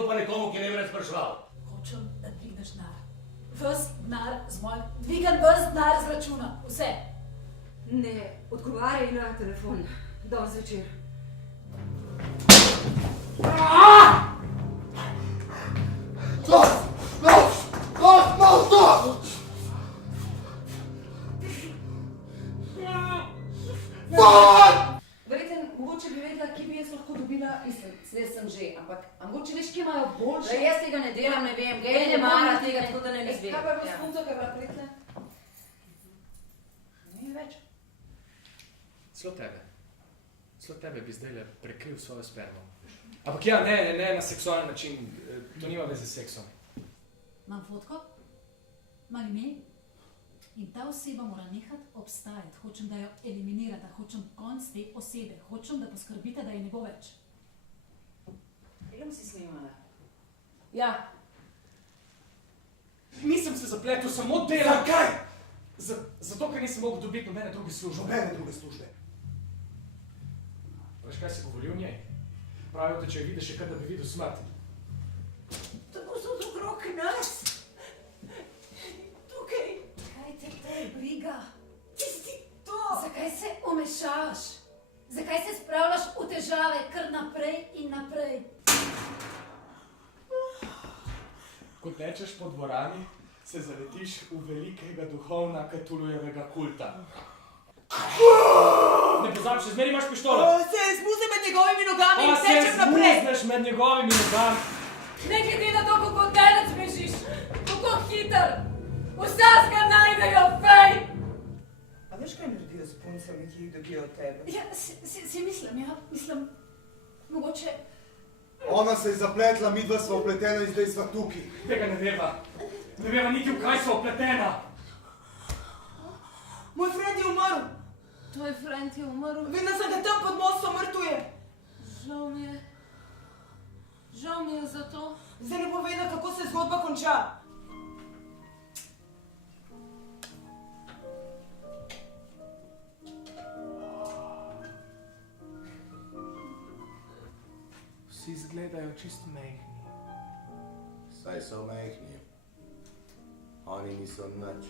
zaupa nekomu, ki ne bi rad spraševal. Hočem, da dvigneš denar. Ves denar z mojim... Dvigam ves denar z računa. Vse. Ne, odgovarjaj na telefon. Danes zvečer. Verjetno, mogoče bi vedela, kje bi jaz lahko dobila, zdaj sem že, ampak mogoče veš, kje imajo boljše? Da jaz tega ne delam, ne vem, gej ne mara tega, tako da ne izvem. Kaj pa je v spunco, kaj je bila prijetna? Ne več. Celo tebe bi zdaj prekril svojo spermo. Ampak ja, ne na seksualen način, to nima veze s seksom. Imam fotko, imam ime in ta oseba mora nehati obstajati. Hočem, da jo eliminirate, hočem konc te osebe, hočem, da poskrbite, da je ne bo več. Film si snimala? Ja. Nisem se zapletel, samo delam. Zakaj? Zato, ker nisem mogel dobiti nobene druge službe. Nobene druge službe. Veš, kaj se govori o njej? Pravijo te, če je vidiš, je kaj, da bi videl smrt. Tako so okrog nas. Tukaj. Kaj te briga? Tisti to. Zakaj se umešavaš? Zakaj se spravljaš v težave kar naprej in naprej? Ko tečeš po dvorani, se zaletiš v velikega duhovna Cthulhujevega kulta. Ne pozabi, še zmeri imaš pištolo. Se zmuzi med njegovimi nogami in tečem naprej. Se zmuzneš med njegovimi nogami. Ne glede na to, kako delec bežiš, kako hiter, vsega najdejo fej! A veš, kaj naredijo s puncami, ki jih dobijo od tebe? Ja, si mislim, mogoče... Ona se je zapletla, midva sva upletena in zdaj sva tukaj. Tega ne veva. Ne veva niti v kaj sva upletena. Moj friend je umrl. Tvoj friend je umrl. Videla sem ga tam pod mostom, mrtev je. Žal mi je za to. Zdaj ne bo vedela, kako se zgodba konča. Vsi izgledajo čist mehni. Saj so mehni. Oni niso nič.